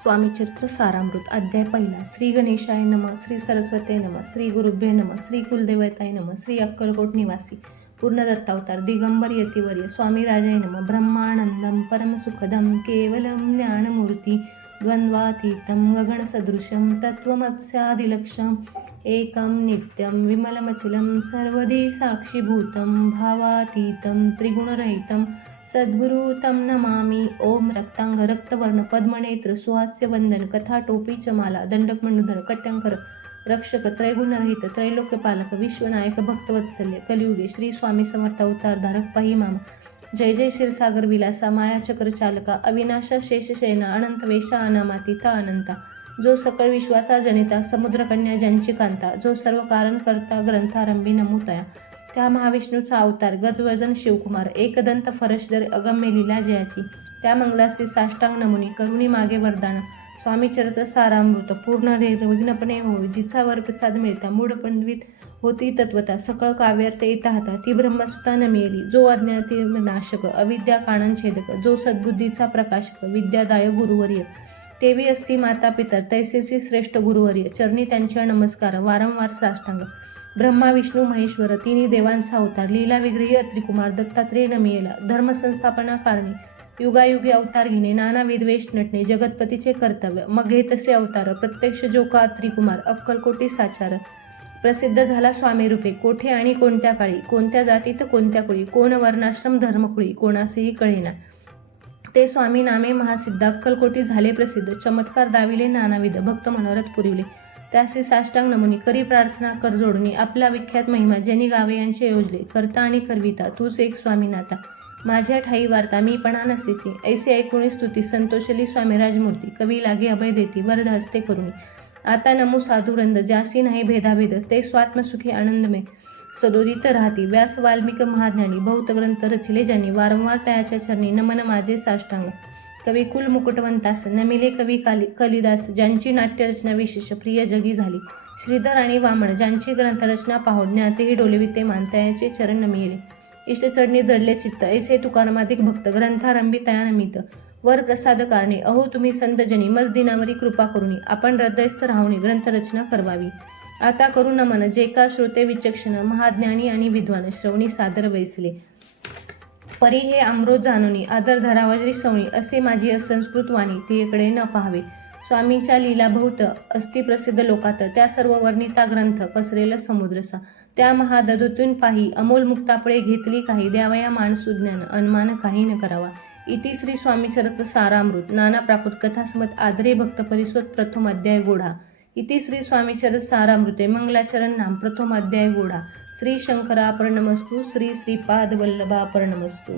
स्वामी चरित्र सारामृत अध्याय पहिला. श्री गणेशाय नमः, श्री सरस्वते नमः, श्री गुरुभ्ये नमः, श्री कुलदेवताय नमः, श्री अक्कलकोट निवासी पूर्ण दत्तावतार दिगंबर यतिवर्य स्वामी राजाय नमः. ब्रह्मानंदम परमसुखदम केवलम ज्ञानमूर्ती द्वंद्वातीतं गगनसदृशं तत्त्वमस्यादिलक्ष्यम् एकं नित्यं विमलमचलं सर्वधी साक्षीभूतं भावातीतं त्रिगुणरहितं सद्गुरु तं नमामि. ओम रक्तांग रक्तवर्ण पद्मनेत्र सुहास्य वंदन कथा टोपी चमाला दंडक मंडूधर कट्यांकर रक्षक त्रैगुणरहित त्रैलोक्यपालक विश्वनायक भक्तवत्सल्य कलियुगे श्री स्वामी समर्थ अवतार धारक पाही मामा. जय जय क्षीरसागर विलासा मायाचक्र चालका अविनाशा शेषशयना अनंत वेशा अनामातीता अनंता. जो सकळ विश्वाचा जनिता समुद्रकन्या ज्यांची कांता. जो सर्व कारण करता ग्रंथारंभी नमूतया. त्या महाविष्णूचा अवतार गजवजन शिवकुमार एकदंत फरशधर अगम्य लीला जयाची. त्या मंगलासी साष्टांग नमुनी करुणी मागे वरदान. स्वामी चरित्र सारामृत पूर्ण निर्विघ्नपणे होय. जिचा वर प्रसाद मिळता मूढ पंडित होती तत्वता. सकळ काव्यार्थ येता हाता ती ब्रह्मसुता न मिळेली. जो अज्ञाती नाशक अविद्या काणन छेदक. जो सद्बुद्धीचा प्रकाशक विद्यादायक गुरुवर्य. तेवी असती माता पितर तैसेची श्रेष्ठ गुरुवर्य. चरणी त्यांच्या नमस्कार वारंवार साष्टांग. ब्रह्मा विष्णू महेश्वर तिन्ही देवांचा अवतार. लीला विग्रही अत्रिकुमार दत्तात्रेय नमियेला. धर्मसंस्थापना कारणी युगायुगी अवतार घेणे नाना विद्वेष नटणे जगतपतीचे कर्तव्य. मग घेतसे अवतार प्रत्यक्ष जोका अत्रिकुमार अक्कलकोटी साचार. प्रसिद्ध झाला स्वामी रूपे कोठे आणि कोणत्या काळी कोणत्या जातीत कोणत्या कुळी कोण वर्णाश्रम धर्मकुळी कोणासेही कळेना. ते स्वामी नामे महासिद्ध अक्कलकोटी झाले प्रसिद्ध. चमत्कार दाविले नानाविध भक्त मनोरथ पुरिवले. त्यासी साष्टांग नमुनी करी प्रार्थना कर जोडणी. आपला विख्यात महिमा ज्यांनी गावे यांचे योजले. करता आणि करविता तूच एक स्वामीनाथा. माझ्या ठाई वार्ता मी पणा नसेची. ऐसे ऐकून स्तुती संतोषली स्वामी राजमूर्ती. कवी लागे अभय देती वरद हस्ते करुणी. आता नमो साधुरंद ज्यासी नाही भेदाभेद. ते स्वात्मसुखी आनंदमय सदोदित राहती. व्यास वाल्मिक महाज्ञानी बहुत ग्रंथ रचिले ज्यांनी. वारंवार तयाच्या चरणी नमन माझे साष्टांग. कवी कुल मुकुटवंतास नमिले कवी कलिदास ज्यांची नाट्यरचना विशेष प्रिय जगी झाली. श्रीधर आणि वामन ज्यांची ग्रंथरचना पाहून ज्ञातेही डोलविते मान तयाचे चरण नमिले. इष्ट चरणी जडले चित्त ऐसे तुकारामाधिक भक्त ग्रंथारंभी तया नमित. वर प्रसाद कारणे अहो तुम्ही संतजनी मज दिनावरी कृपा करुणी. आपण हृदयस्थ राहुनी ग्रंथरचना करवावी. आता करू नमन जे का श्रोते विचक्षण महाज्ञानी आणि विद्वान श्रवणी सादर वैसले. परी हे अमृत जाणुनी आदर धरावरी सवणी. असे माझी असंस्कृत वाणी तेकडे न पाहावे. स्वामींच्या लीला बहुत अस्ति प्रसिद्ध लोकात. त्या सर्व वर्णिता ग्रंथ पसरेल समुद्रसा. त्या महाददूतून पाही अमोल मुक्तापळे घेतली काही. द्यावया मान सुज्ञान अनमान काही न करावा. इति श्री स्वामी चरित्र सारामृत नाना प्राकृत कथासमत आदरे भक्त परिसोत प्रथम अध्याय गोढा. इति श्री स्वामी चरित्र सारामृते मंगलाचरण नाम प्रथम अध्याय गोढा. श्री शंकरापर्णमस्तु श्री श्रीपाद वल्लभापर्णमस्तु.